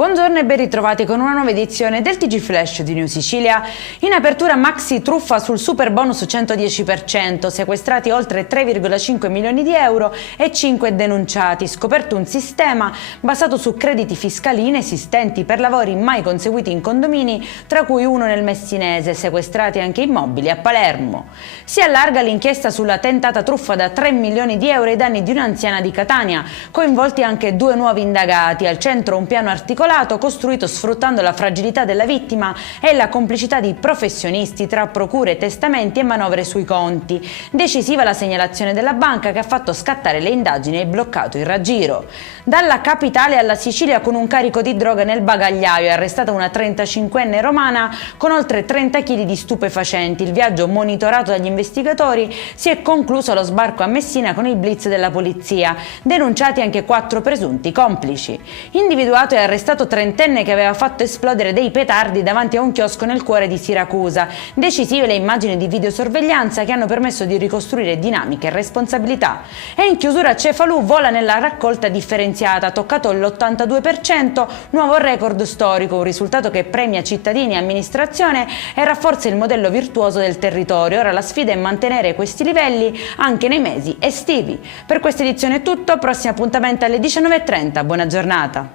Buongiorno e ben ritrovati con una nuova edizione del TG Flash di New Sicilia. In apertura maxi truffa sul super bonus 110%, sequestrati oltre 3,5 milioni di euro e 5 denunciati. Scoperto un sistema basato su crediti fiscali inesistenti per lavori mai conseguiti in condomini, tra cui uno nel Messinese, sequestrati anche immobili a Palermo. Si allarga l'inchiesta sulla tentata truffa da 3 milioni di euro ai danni di un'anziana di Catania, coinvolti anche 2 nuovi indagati, al centro un piano articolato costruito sfruttando la fragilità della vittima e la complicità di professionisti tra procure, testamenti e manovre sui conti. Decisiva la segnalazione della banca che ha fatto scattare le indagini e bloccato il raggiro. Dalla capitale alla Sicilia con un carico di droga nel bagagliaio è arrestata una 35enne romana con oltre 30 kg di stupefacenti. Il viaggio, monitorato dagli investigatori, si è concluso allo sbarco a Messina con il blitz della polizia. Denunciati anche 4 presunti complici. Individuato e arrestato trentenne che aveva fatto esplodere dei petardi davanti a un chiosco nel cuore di Siracusa. Decisive le immagini di videosorveglianza che hanno permesso di ricostruire dinamiche e responsabilità. E in chiusura Cefalù vola nella raccolta differenziata, ha toccato l'82%, nuovo record storico, un risultato che premia cittadini e amministrazione e rafforza il modello virtuoso del territorio. Ora la sfida è mantenere questi livelli anche nei mesi estivi. Per questa edizione è tutto, prossimo appuntamento alle 19:30, buona giornata.